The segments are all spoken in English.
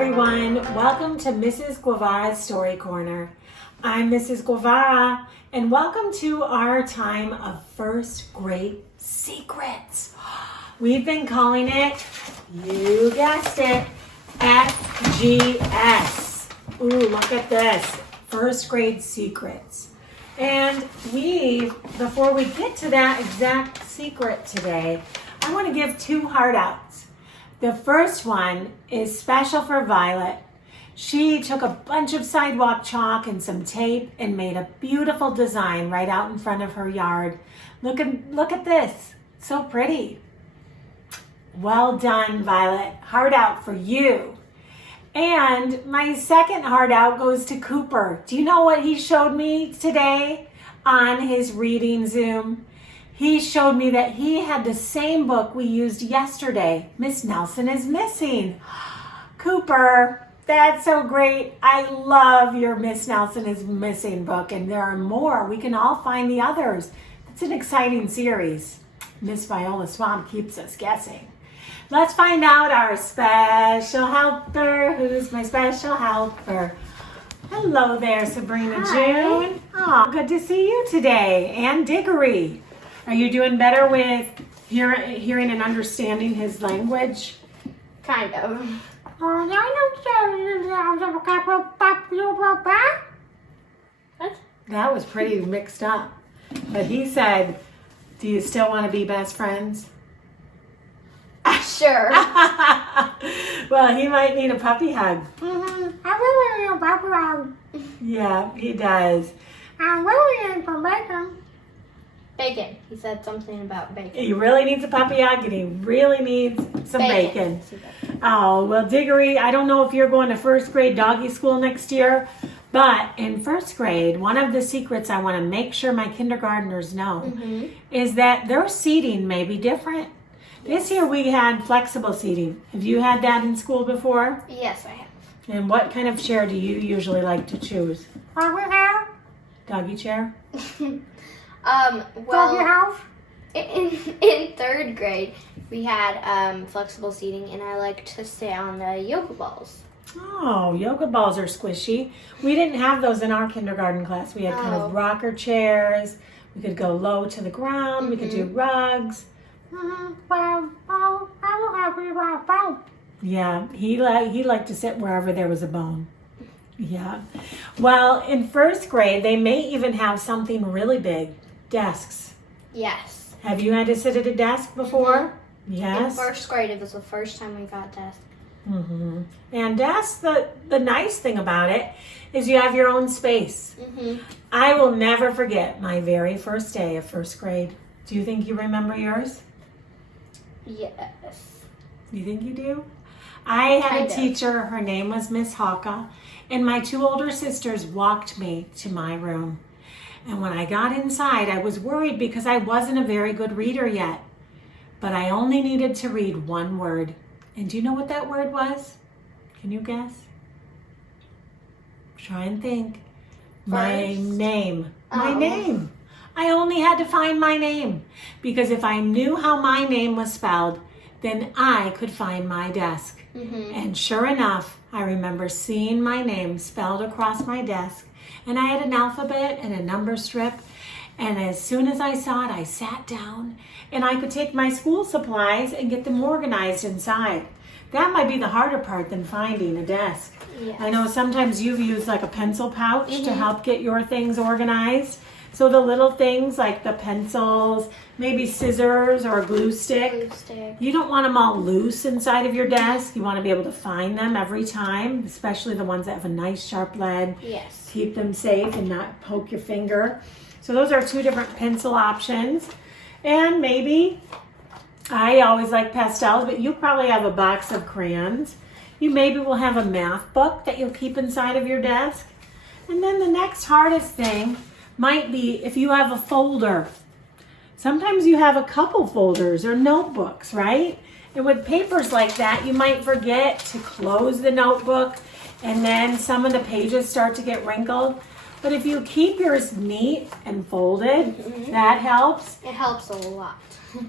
everyone. Welcome to Mrs. Guevara's Story Corner. I'm Mrs. Guevara, and welcome to our time of first grade secrets. We've been calling it, you guessed it, FGS. Ooh, look at this, first grade secrets. And before we get to that exact secret today, I want to give two heart outs. The first one is special for Violet. She took a bunch of sidewalk chalk and some tape and made a beautiful design right out in front of her yard. Look at this, so pretty. Well done, Violet. Heart out for you. And my second heart out goes to Cooper. Do you know what he showed me today on his reading Zoom? He showed me that he had the same book we used yesterday. Miss Nelson is Missing. Cooper, that's so great. I love your Miss Nelson is Missing book, and there are more. We can all find the others. It's an exciting series. Miss Viola Swamp keeps us guessing. Let's find out our special helper. Who's my special helper? Hello there, Sabrina June. Oh, good to see you today. And Diggory. Are you doing better with hearing and understanding his language? Kind of. What? That was pretty mixed up. But he said, do you still want to be best friends? Sure. Well, he might need a puppy hug. I really need a puppy hug. Yeah, he does. I really need some bacon. Bacon. He said something about bacon. He really needs a puppy hug, and he really needs some bacon. Oh, well, Diggory, I don't know if you're going to first grade doggy school next year, but in first grade, one of the secrets I want to make sure my kindergartners know is that their seating may be different. This year we had flexible seating. Have you had that in school before? Yes, I have. And what kind of chair do you usually like to choose? Doggy chair? Well, in third grade, we had flexible seating, and I liked to stay on the yoga balls. Oh, yoga balls are squishy. We didn't have those in our kindergarten class. We had kind of rocker chairs. We could go low to the ground. We could do rugs. Yeah, he liked to sit wherever there was a bone. Yeah. Well, in first grade, they may even have something really big. Desks. Yes. Have you had to sit at a desk before? Yes. In first grade, it was the first time we got desks. And desks, the nice thing about it is you have your own space. I will never forget my very first day of first grade. Do you think you remember yours? Yes. You think you do? I had a teacher, her name was Miss Hawka, and my two older sisters walked me to my room. And when I got inside, I was worried because I wasn't a very good reader yet. But I only needed to read one word. And do you know what that word was? Can you guess? Try and think. My name. My name. I only had to find my name. Because if I knew how my name was spelled, then I could find my desk. And sure enough, I remember seeing my name spelled across my desk. And I had an alphabet and a number strip. And as soon as I saw it, I sat down. And I could take my school supplies and get them organized inside. That might be the harder part than finding a desk. Yes. I know sometimes you've used like a pencil pouch to help get your things organized. So the little things like the pencils, maybe scissors or a glue stick. You don't want them all loose inside of your desk. You want to be able to find them every time, especially the ones that have a nice sharp lead. Yes. Keep them safe and not poke your finger. So those are two different pencil options. And maybe, I always like pastels, but you probably have a box of crayons. You maybe will have a math book that you'll keep inside of your desk. And then the next hardest thing might be if you have a folder. Sometimes you have a couple folders or notebooks, right? And with papers like that, you might forget to close the notebook, and then some of the pages start to get wrinkled. But if you keep yours neat and folded, that helps. It helps a lot.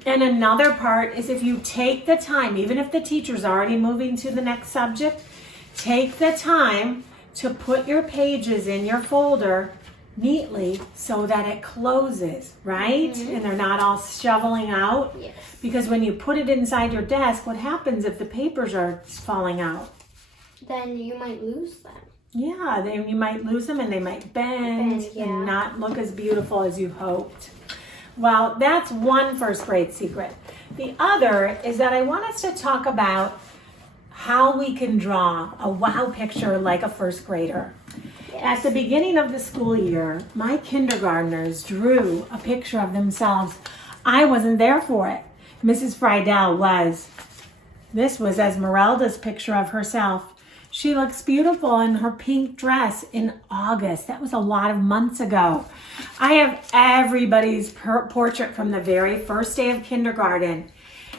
And another part is if you take the time, even if the teacher's already moving to the next subject, take the time to put your pages in your folder neatly so that it closes, right? And they're not all shoveling out. Yes. Because when you put it inside your desk, what happens if the papers are falling out? Then you might lose them. Yeah, you might lose them and they might bend yeah. and not look as beautiful as you hoped. Well, that's one first grade secret. The other is that I want us to talk about how we can draw a wow picture like a first grader. At the beginning of the school year, my kindergartners drew a picture of themselves. I wasn't there for it. Mrs. Friedel was. This was Esmeralda's picture of herself. She looks beautiful in her pink dress in August. That was a lot of months ago. I have everybody's portrait from the very first day of kindergarten.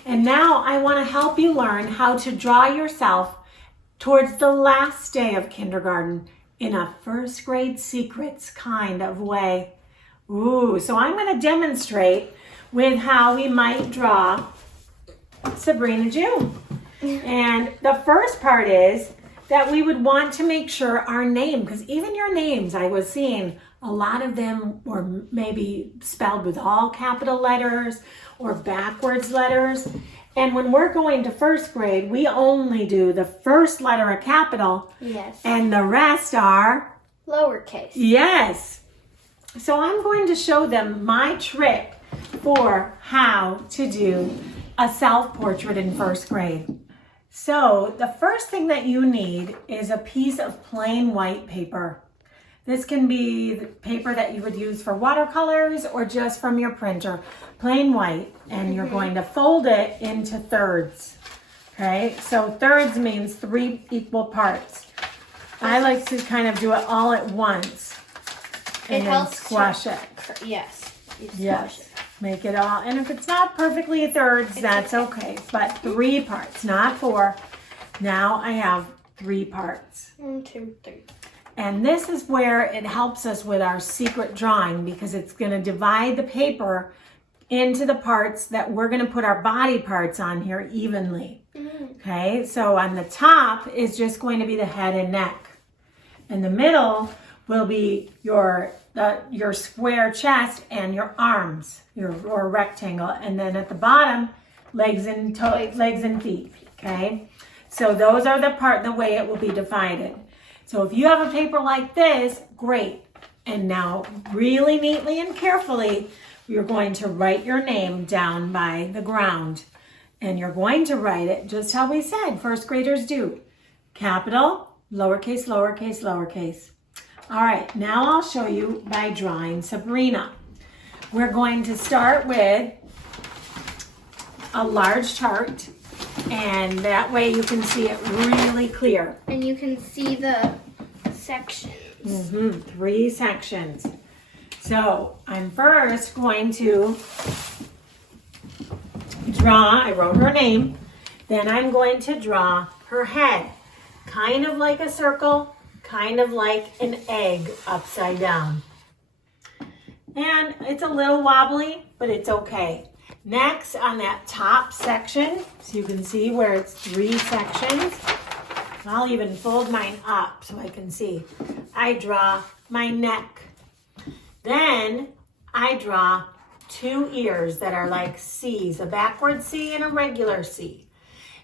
And now I want to help you learn how to draw yourself towards the last day of kindergarten in a first grade secrets kind of way. Ooh, so I'm going to demonstrate with how we might draw Sabrina June. And the first part is that we would want to make sure our name, because even your names, I was seeing a lot of them were maybe spelled with all capital letters or backwards letters. And when we're going to first grade, we only do the first letter a capital. Yes. And the rest are lowercase. Yes. So I'm going to show them my trick for how to do a self-portrait in first grade. So the first thing that you need is a piece of plain white paper. This can be the paper that you would use for watercolors or just from your printer, plain white, and you're going to fold it into thirds. Okay, so thirds means 3 equal parts. I like to kind of do it all at once and then squash it. Yes. Yes. Make it all, and if it's not perfectly thirds, that's okay. But 3 parts, not 4. Now I have 3 parts. 1, 2, 3. And this is where it helps us with our secret drawing, because it's going to divide the paper into the parts that we're going to put our body parts on here evenly. Okay, so on the top is just going to be the head and neck. In the middle will be your square chest and your arms, or rectangle, and then at the bottom, legs and feet. Okay, so those are the way it will be divided. So if you have a paper like this, great. And now, really neatly and carefully, you're going to write your name down by the ground, and you're going to write it just how we said first graders do: capital, lowercase, lowercase, lowercase. All right, now I'll show you by drawing Sabrina. We're going to start with a large chart, and that way you can see it really clear. And you can see the sections. 3 sections. So I'm first going to draw, I wrote her name, then I'm going to draw her head, kind of like a circle, kind of like an egg upside down. And it's a little wobbly, but it's okay. Next, on that top section, so you can see where it's 3 sections, I'll even fold mine up so I can see. I draw my neck. Then I draw 2 ears that are like C's, a backward C and a regular C.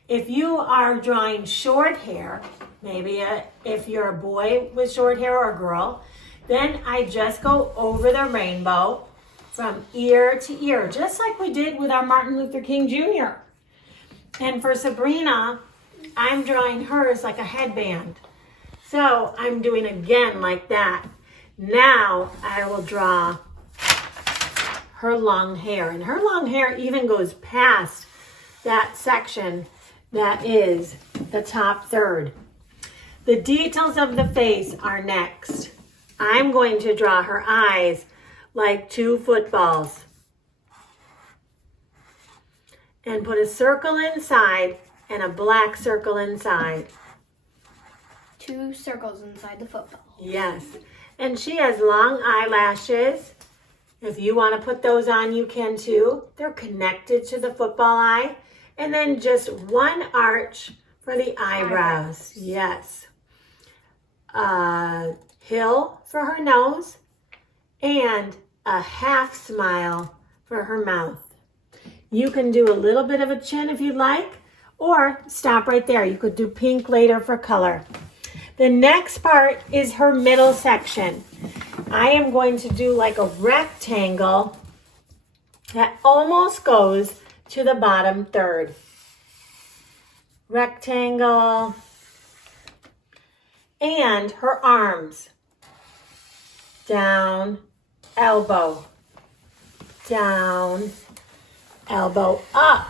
If you are drawing short hair, maybe if you're a boy with short hair or a girl, then I just go over the rainbow from ear to ear, just like we did with our Martin Luther King Jr. And for Sabrina, I'm drawing hers like a headband. So I'm doing again like that. Now I will draw her long hair. And her long hair even goes past that section that is the top third. The details of the face are next. I'm going to draw her eyes like 2 footballs. And put a circle inside and a black circle inside. 2 circles inside the football. Yes. And she has long eyelashes. If you want to put those on, you can too. They're connected to the football eye. And then just 1 arch for the eyebrows. Yes. Hill for her nose. And a half smile for her mouth. You can do a little bit of a chin if you'd like, or stop right there. You could do pink later for color. The next part is her middle section. I am going to do like a rectangle that almost goes to the bottom third. Rectangle. And her arms. Down, elbow. Down, elbow up.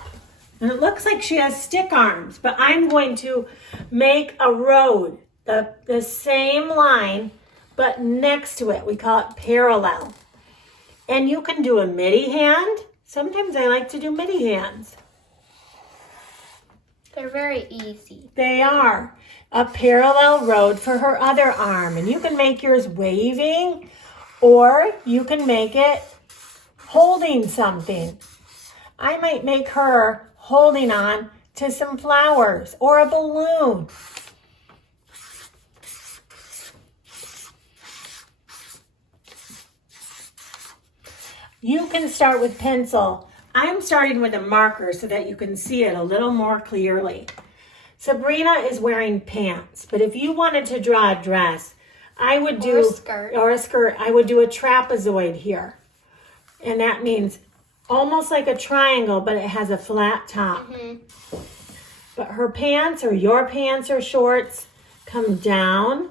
And it looks like she has stick arms, but I'm going to make a road, the same line, but next to it. We call it parallel. And you can do a midi hand. Sometimes I like to do midi hands. They're very easy. They are. A parallel road for her other arm. And you can make yours waving, or you can make it holding something. I might make her holding on to some flowers or a balloon. You can start with pencil. I'm starting with a marker so that you can see it a little more clearly. Sabrina is wearing pants, but if you wanted to draw a dress, I would do, or a skirt, I would do a trapezoid here. And that means almost like a triangle, but it has a flat top. Mm-hmm. But her pants or your pants or shorts come down,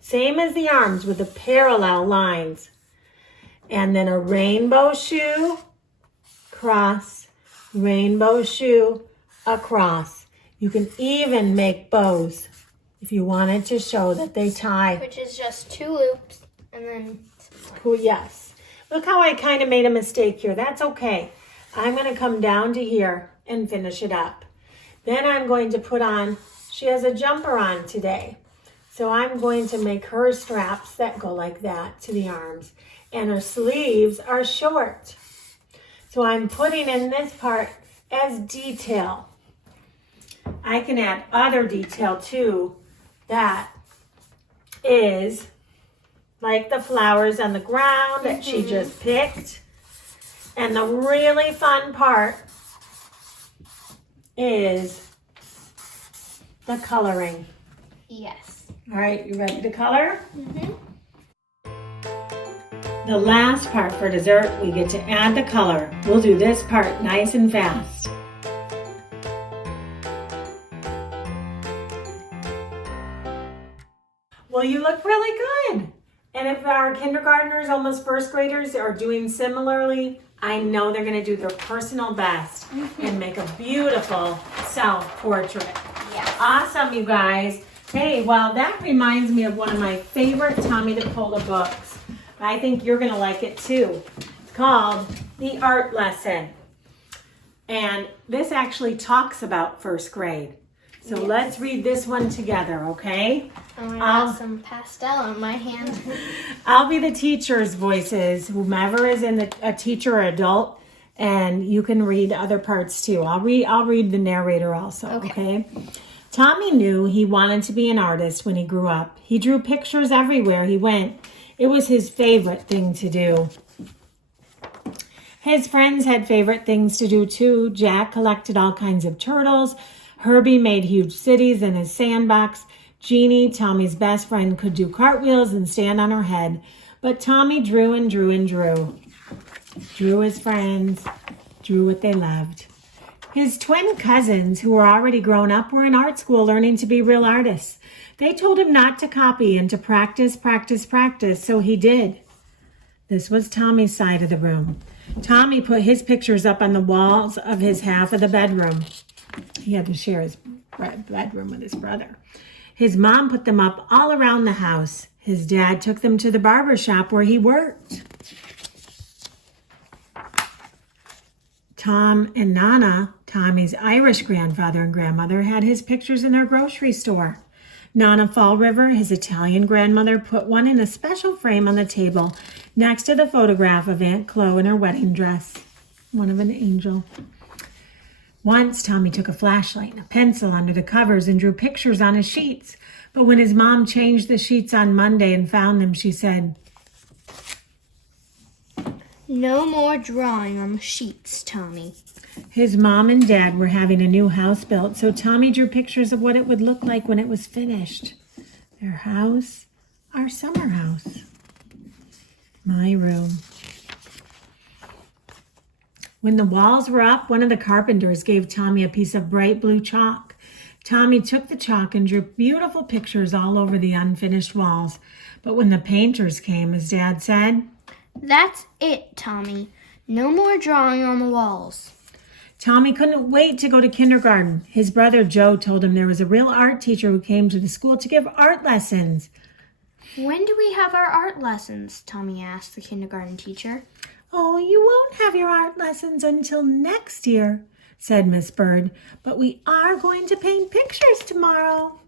same as the arms with the parallel lines. And then a rainbow shoe, cross, rainbow shoe, across. You can even make bows if you wanted to show that they tie. Which is just 2 loops and then... Cool, yes. Look how I kind of made a mistake here. That's okay. I'm going to come down to here and finish it up. Then I'm going to put on, she has a jumper on today. So I'm going to make her straps that go like that to the arms. And her sleeves are short. So I'm putting in this part as detail. I can add other detail too that is like the flowers on the ground that she just picked. And the really fun part is the coloring. Yes. All right, you ready to color? Mm-hmm. The last part for dessert, we get to add the color. We'll do this part nice and fast. Well, you look really good. And if our kindergartners, almost first graders, are doing similarly, I know they're going to do their personal best and make a beautiful self-portrait. Yes. Awesome, you guys. Hey, well, that reminds me of one of my favorite Tomie DePaola books. I think you're going to like it too. It's called The Art Lesson. And this actually talks about first grade. So let's read this one together, okay? I got some pastel on my hand. I'll be the teacher's voices, whomever is in a teacher or adult, and you can read other parts too. I'll read the narrator also, okay? Tomie knew he wanted to be an artist when he grew up. He drew pictures everywhere he went. It was his favorite thing to do. His friends had favorite things to do too. Jack collected all kinds of turtles. Herbie made huge cities in his sandbox. Jeannie, Tommie's best friend, could do cartwheels and stand on her head. But Tomie drew and drew and drew. Drew his friends, drew what they loved. His twin cousins, who were already grown up, were in art school learning to be real artists. They told him not to copy and to practice, practice, practice, so he did. This was Tommie's side of the room. Tomie put his pictures up on the walls of his half of the bedroom. He had to share his bedroom with his brother. His mom put them up all around the house. His dad took them to the barber shop where he worked. Tom and Nana, Tommie's Irish grandfather and grandmother, had his pictures in their grocery store. Nana Fall River, his Italian grandmother, put one in a special frame on the table next to the photograph of Aunt Chloe in her wedding dress, one of an angel. Once, Tomie took a flashlight and a pencil under the covers and drew pictures on his sheets. But when his mom changed the sheets on Monday and found them, she said, "No more drawing on the sheets, Tomie." His mom and dad were having a new house built, so Tomie drew pictures of what it would look like when it was finished. Their house, our summer house. My room. When the walls were up, one of the carpenters gave Tomie a piece of bright blue chalk. Tomie took the chalk and drew beautiful pictures all over the unfinished walls. But when the painters came, his dad said, "That's it, Tomie. No more drawing on the walls." Tomie couldn't wait to go to kindergarten. His brother Joe told him there was a real art teacher who came to the school to give art lessons. "When do we have our art lessons?" Tomie asked the kindergarten teacher. "Oh, you won't have your art lessons until next year," said Miss Bird, "but we are going to paint pictures tomorrow."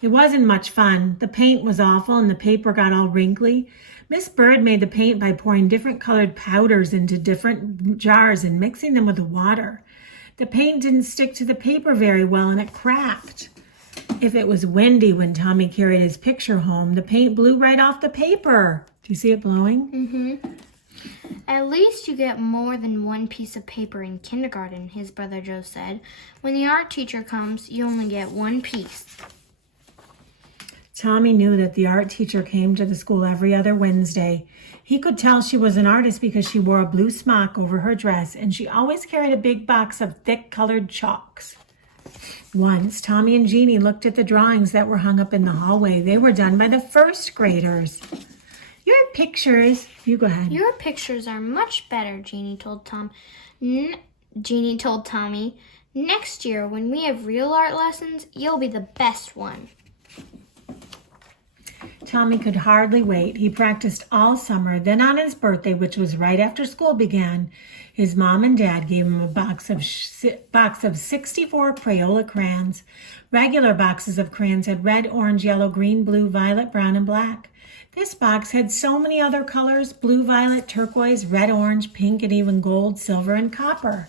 It wasn't much fun. The paint was awful and the paper got all wrinkly. Miss Bird made the paint by pouring different colored powders into different jars and mixing them with the water. The paint didn't stick to the paper very well and it cracked. If it was windy when Tomie carried his picture home, the paint blew right off the paper. Do you see it blowing? Mm-hmm. "At least you get more than one piece of paper in kindergarten," his brother Joe said. "When the art teacher comes, you only get one piece." Tomie knew that the art teacher came to the school every other Wednesday. He could tell she was an artist because she wore a blue smock over her dress and she always carried a big box of thick colored chalks. Once, Tomie and Jeannie looked at the drawings that were hung up in the hallway. They were done by the first graders. "Your pictures," you go ahead. "Your pictures are much better," Jeannie told Tomie. "Next year, when we have real art lessons, you'll be the best one." Tomie could hardly wait. He practiced all summer. Then on his birthday, which was right after school began, his mom and dad gave him a box of 64 Crayola crayons. Regular boxes of crayons had red, orange, yellow, green, blue, violet, brown, and black. This box had so many other colors: blue, violet, turquoise, red, orange, pink, and even gold, silver, and copper.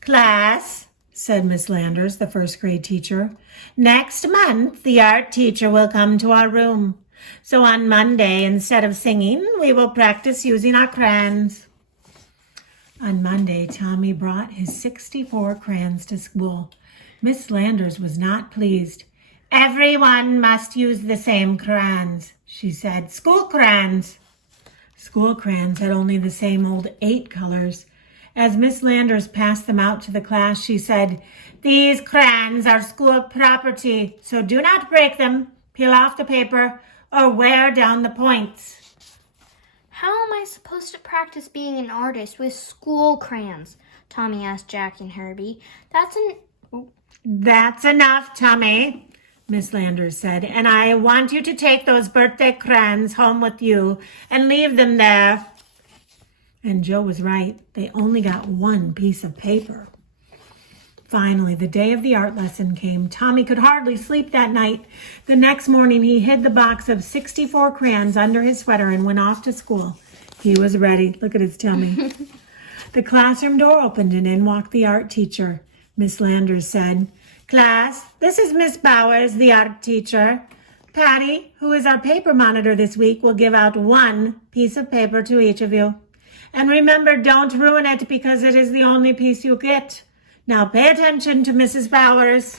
"Class," said Miss Landers, the first grade teacher, "next month the art teacher will come to our room. So on Monday, instead of singing, we will practice using our crayons." On Monday, Tomie brought his 64 crayons to school. Miss Landers was not pleased. "Everyone must use the same crayons," she said. "School crayons." School crayons had only the same old 8 colors. As Miss Landers passed them out to the class, she said, "These crayons are school property, so do not break them, peel off the paper, or wear down the points." "How am I supposed to practice being an artist with school crayons?" Tomie asked Jack and Herbie. "That's enough, Tomie," Miss Landers said, "and I want you to take those birthday crayons home with you and leave them there." And Joe was right. They only got one piece of paper. Finally, the day of the art lesson came. Tomie could hardly sleep that night. The next morning, he hid the box of 64 crayons under his sweater and went off to school. He was ready. Look at his tummy. The classroom door opened and in walked the art teacher. Miss Landers said, "Class, this is Miss Bowers, the art teacher. Patty, who is our paper monitor this week, will give out one piece of paper to each of you. And remember, don't ruin it because it is the only piece you get. Now pay attention to Mrs. Bowers."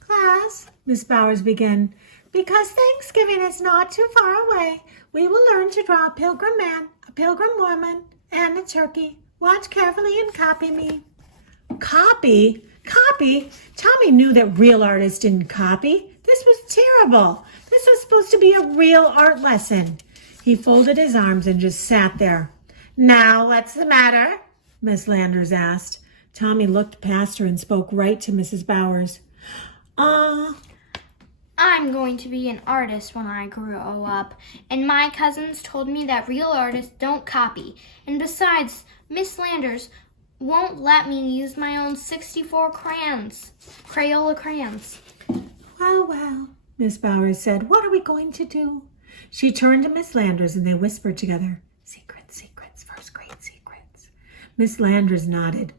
"Class," Miss Bowers began, "because Thanksgiving is not too far away, we will learn to draw a pilgrim man, a pilgrim woman, and a turkey. Watch carefully and copy me." Copy? Copy? Tomie knew that real artists didn't copy. This was terrible. This was supposed to be a real art lesson. He folded his arms and just sat there. "Now, what's the matter?" Miss Landers asked. Tomie looked past her and spoke right to Mrs. Bowers. "I'm going to be an artist when I grow up, and my cousins told me that real artists don't copy. And besides, Miss Landers won't let me use my own 64 crayons, Crayola crayons." Well, Miss Bowers said, "what are we going to do?" She turned to Miss Landers and they whispered together, "Secrets, secrets, first grade secrets." Miss Landers nodded.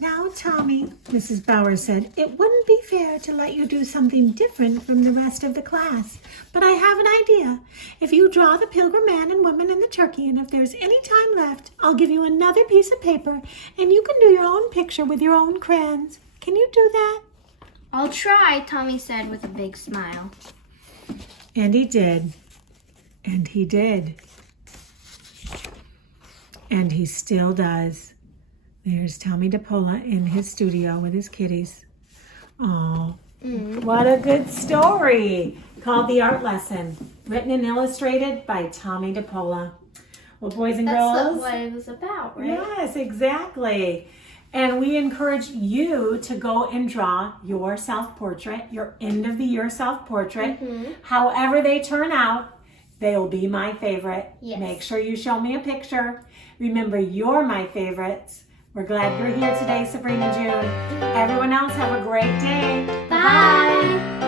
Now, Tomie, Mrs. Bauer said, it wouldn't be fair to let you do something different from the rest of the class. But I have an idea. If you draw the pilgrim man and woman and the turkey, and if there's any time left, I'll give you another piece of paper, and you can do your own picture with your own crayons. Can you do that? I'll try, Tomie said with a big smile. And he did. And he did. And he still does. There's Tomie DePaola in his studio with his kitties. Oh, what a good story. Called The Art Lesson. Written and illustrated by Tomie DePaola. Well, boys and girls. That's what it was about, right? Yes, exactly. And we encourage you to go and draw your self-portrait, your end-of-the-year self-portrait. However they turn out, they will be my favorite. Yes. Make sure you show me a picture. Remember, you're my favorites. We're glad you're here today, Sabrina June. Everyone else, have a great day. Bye.